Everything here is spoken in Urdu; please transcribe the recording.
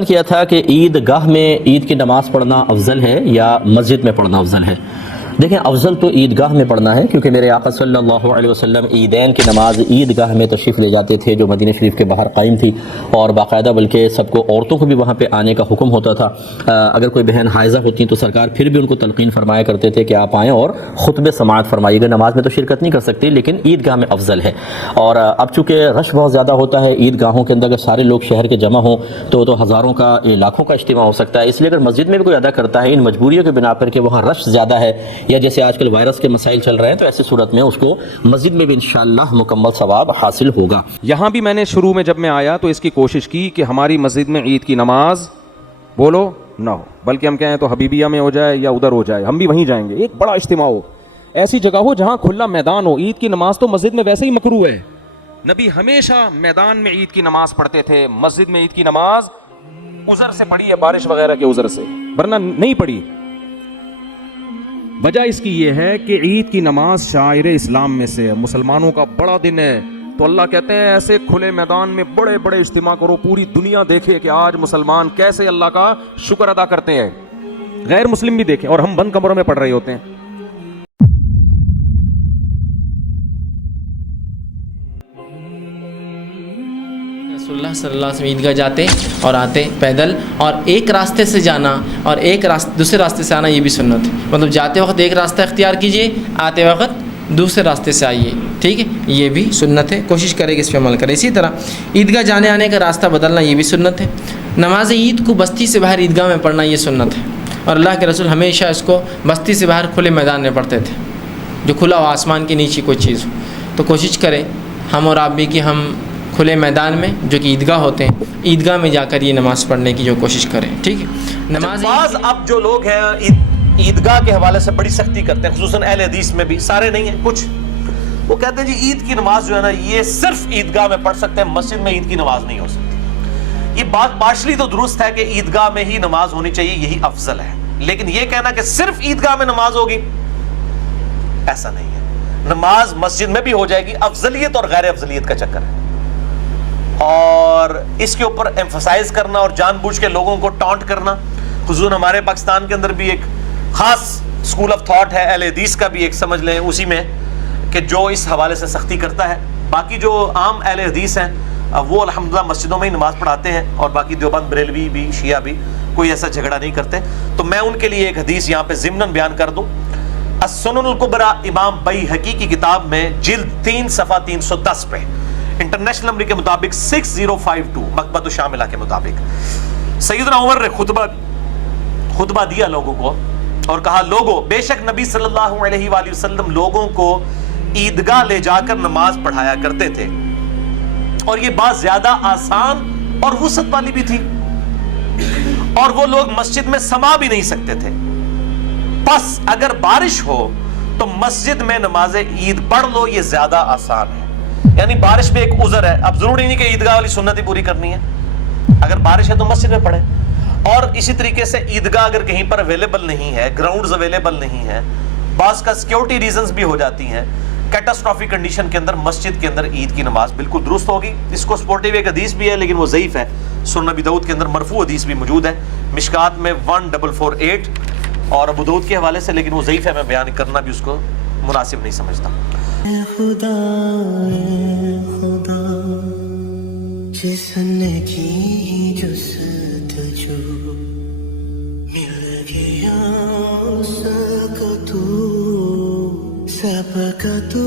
سبقاً کیا تھا کہ عیدگاہ میں عید کی نماز پڑھنا افضل ہے یا مسجد میں پڑھنا افضل ہے۔ دیکھیں افضل تو عیدگاہ میں پڑھنا ہے، کیونکہ میرے آقا صلی اللہ علیہ وسلم عیدین کی نماز عیدگاہ میں تشریف لے جاتے تھے جو مدینہ شریف کے باہر قائم تھی، اور باقاعدہ بلکہ سب کو عورتوں کو بھی وہاں پہ آنے کا حکم ہوتا تھا۔ اگر کوئی بہن حائضہ ہوتی تو سرکار پھر بھی ان کو تلقین فرمایا کرتے تھے کہ آپ آئیں اور خطبے سماعت فرمائیے گا، نماز میں تو شرکت نہیں کر سکتے لیکن عیدگاہ میں افضل ہے۔ اور اب چونکہ رش بہت زیادہ ہوتا ہے عیدگاہوں کے اندر، اگر سارے لوگ شہر کے جمع ہوں تو ہزاروں کا لاکھوں کا اجتماع ہو سکتا ہے، اس لیے اگر مسجد میں بھی کوئی ادا کرتا ہے ان مجبوریوں کے بنا پر کہ وہاں رش زیادہ ہے یا جیسے آج کل وائرس کے مسائل چل رہے ہیں، تو ایسی صورت میں اس کو مسجد میں بھی انشاءاللہ مکمل ثواب حاصل ہوگا۔ یہاں بھی میں نے شروع میں جب میں آیا تو اس کی کوشش کی کہ ہماری مسجد میں عید کی نماز بولو نہ ہو، بلکہ ہم کہیں تو حبیبیہ میں ہو جائے یا ادھر ہو جائے، ہم بھی وہیں جائیں گے، ایک بڑا اجتماع ہو، ایسی جگہ ہو جہاں کھلا میدان ہو۔ عید کی نماز تو مسجد میں ویسے ہی مکروہ ہے، نبی ہمیشہ میدان میں عید کی نماز پڑھتے تھے، مسجد میں عید کی نماز عذر سے پڑھی ہے، بارش وغیرہ کے عذر سے، ورنہ نہیں پڑھی۔ وجہ اس کی یہ ہے کہ عید کی نماز شاعر اسلام میں سے ہے، مسلمانوں کا بڑا دن ہے، تو اللہ کہتے ہیں ایسے کھلے میدان میں بڑے بڑے اجتماع کرو، پوری دنیا دیکھے کہ آج مسلمان کیسے اللہ کا شکر ادا کرتے ہیں، غیر مسلم بھی دیکھیں، اور ہم بند کمروں میں پڑھ رہے ہوتے ہیں۔ رسول اللہ صلی اللہ علیہ وسلم عیدگاہ جاتے اور آتے پیدل، اور ایک راستے سے جانا اور دوسرے راستے سے آنا یہ بھی سنت ہے، مطلب جاتے وقت ایک راستہ اختیار کیجئے، آتے وقت دوسرے راستے سے آئیے، ٹھیک ہے، یہ بھی سنت ہے، کوشش کرے کہ اس پہ عمل کرے۔ اسی طرح عیدگاہ جانے آنے کا راستہ بدلنا یہ بھی سنت ہے۔ نماز عید کو بستی سے باہر عیدگاہ میں پڑھنا یہ سنت ہے، اور اللہ کے رسول ہمیشہ اس کو بستی سے باہر کھلے میدان میں پڑھتے تھے، جو کھلا ہو، آسمان کے نیچے کوئی چیز ہو۔ تو کوشش کریں ہم اور آپ بھی کہ ہم کھلے میدان میں جو کہ عیدگاہ ہوتے ہیں، عیدگاہ میں جا کر یہ نماز پڑھنے کی جو کوشش کریں، ٹھیک ہے۔ نماز اب جو لوگ ہیں عیدگاہ کے حوالے سے بڑی سختی کرتے ہیں، خصوصاً اہل حدیث میں بھی، سارے نہیں ہیں، کچھ وہ کہتے ہیں جی عید کی نماز جو ہے نا یہ صرف عیدگاہ میں پڑھ سکتے ہیں، مسجد میں عید کی نماز نہیں ہو سکتی۔ یہ بات پارشلی تو درست ہے کہ عیدگاہ میں ہی نماز ہونی چاہیے، یہی افضل ہے، لیکن یہ کہنا کہ صرف عیدگاہ میں نماز ہوگی ایسا نہیں ہے، نماز مسجد میں بھی ہو جائے گی، افضلیت اور غیر افضلیت کا چکر ہے، اور اس کے اوپر ایمفسائز کرنا اور جان بوجھ کے لوگوں کو ٹانٹ کرنا۔ خصوصاً ہمارے پاکستان کے اندر بھی ایک خاص سکول آف تھاٹ ہے اہل حدیث کا بھی، ایک سمجھ لیں اسی میں، کہ جو اس حوالے سے سختی کرتا ہے۔ باقی جو عام اہل حدیث ہیں وہ الحمدللہ مسجدوں میں ہی نماز پڑھاتے ہیں، اور باقی دیوبند بریلوی بھی شیعہ بھی کوئی ایسا جھگڑا نہیں کرتے۔ تو میں ان کے لیے ایک حدیث یہاں پہ ضمناً بیان کر دوں۔ السنن الکبریٰ امام بیہقی کی کتاب میں جلد 3 صفحہ 310 پہ، انٹرنیشنل نمبر کے مطابق 6052، مکتبۃ الشاملہ کے مطابق، سیدنا عمر نے خطبہ دیا لوگوں کو اور کہا، لوگوں بے شک نبی صلی اللہ علیہ وآلہ وسلم لوگوں کو عیدگاہ لے جا کر نماز پڑھایا کرتے تھے، اور یہ بات زیادہ آسان اور وسعت والی بھی تھی، اور وہ لوگ مسجد میں سما بھی نہیں سکتے تھے، پس اگر بارش ہو تو مسجد میں نماز عید پڑھ لو، یہ زیادہ آسان ہے۔ یعنی بارش میں ایک عذر ہے، اب ضروری نہیں کہ عیدگاہ والی سنت ہی پوری کرنی ہے، اگر بارش ہے تو مسجد میں پڑھیں۔ اور اسی طریقے سے عیدگاہ اگر کہیں پر اویلیبل نہیں ہے، گراؤنڈز اویلیبل نہیں ہے، بعض کا سیکیورٹی ریزنز بھی ہو جاتی ہیں، کیٹاسٹرافی کنڈیشن کے اندر مسجد کے اندر عید کی نماز بالکل درست ہوگی۔ اس کو سپورٹیو ایک حدیث بھی ہے لیکن وہ ضعیف ہے، سنن ابی داؤد کے اندر مرفوع حدیث بھی موجود ہے، مشکات میں 1448 اور ابو داؤد کے حوالے سے، لیکن وہ ضعیف ہے، میں بیان کرنا بھی اس کو مناسب نہیں سمجھتا۔ اے خدا جس نے کی جستجو مل گیا اس کا تو سب کا تو